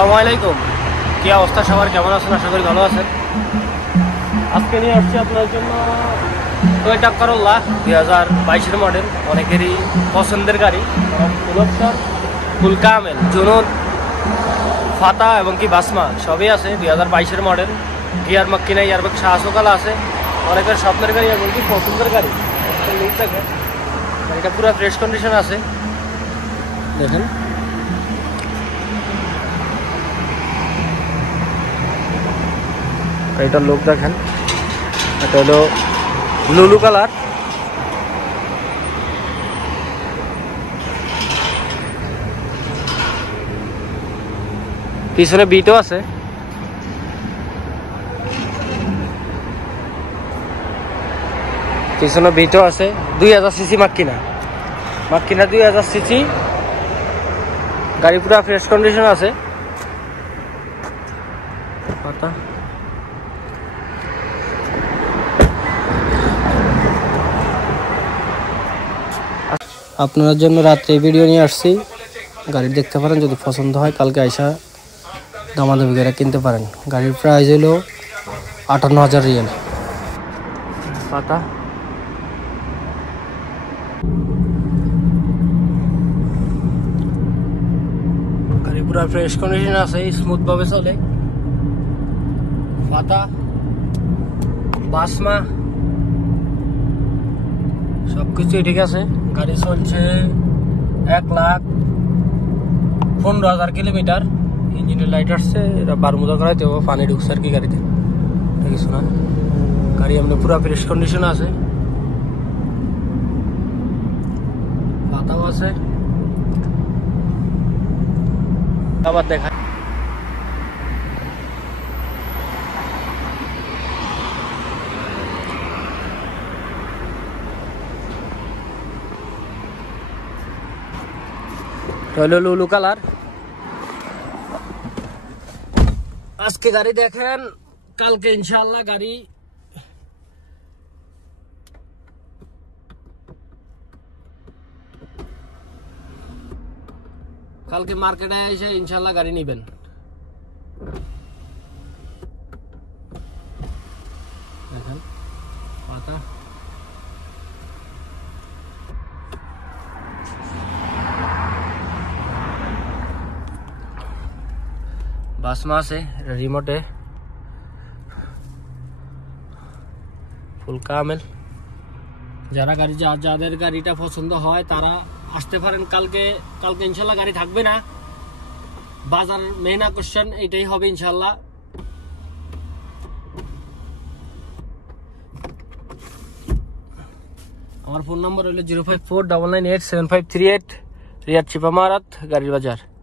আসসালামু আলাইকুম। কি অবস্থা সবার, কেমন আছেন? আশা করি ভালো আছেন। আজকে নিয়ে আসছি আপনার জন্য টয়োটা করোলা 2022-এর মডেল, অনেকেরই পছন্দের গাড়ি। ফুল অপশন, ফুল কামেল, জুনুন, ফাতা এবং কি বাসমা সবই আছে। 2022-এর মডেল, গিয়ার মাক্কিনা ইয়ারব্যাগ শাহসকালা আছে। অনেকের স্বপ্নের গাড়ি এবং কি পছন্দের গাড়ি। দেখেন গাড়িটা পুরো ফ্রেশ কন্ডিশন আছে, দেখেন। এটার লোক দেখেন, এটা হলো ব্লু কালার। পিছনে বিটও আছে। পিছনে বিটও আছে। 2000 সিসি মাক্কিনা 2000 সিসি গাড়ি, পুরো ফ্রেশ কন্ডিশন আছে। আপনার জন্য রাত্রে ভিডিও নিয়ে আসছি, গাড়ি দেখতে পারেন। যদি পছন্দ হয় কালকে আইসা দামাদামি করে কিনতে পারেন। গাড়ির প্রাইস হলো 58,000 রিয়াল। পাতা গাড়ি পুরো ফ্রেশ কন্ডিশন আছে, স্মুথ ভাবে চলে। পাতা বাসমা সবকিছু ঠিক আছে। গাড়ি চলছে 1,15,000 কিলোমিটার। ইঞ্জিনের লাইট আসছে, এটা বারমুদা করাইতে হবে, পানি ঢুকছে আর কি গাড়িতে, কিছু না। গাড়ি এমনি পুরো ফ্রেশ কন্ডিশন আছে। পাতাও আছে। আবার দেখা লুলু কালার। আজকে গাড়ি দেখেন, কালকে ইনশাআল্লাহ গাড়ি মার্কেটে এসে ইনশাআল্লাহ গাড়ি নিবেন। দেখেন পাতা বাসমা আছে, রিমোটে ফুল কামেল। যাদের গাড়িটা পছন্দ হয় তারা আসতে পারেন। কালকে ইনশাল্লাহ গাড়ি থাকবে না। বাজার মেইন আকর্ষণ এটাই হবে ইনশাল্লাহ। আমার ফোন নম্বর হলো 05499875338, রিয়াদ চিপামারাত, গাড়ির বাজার।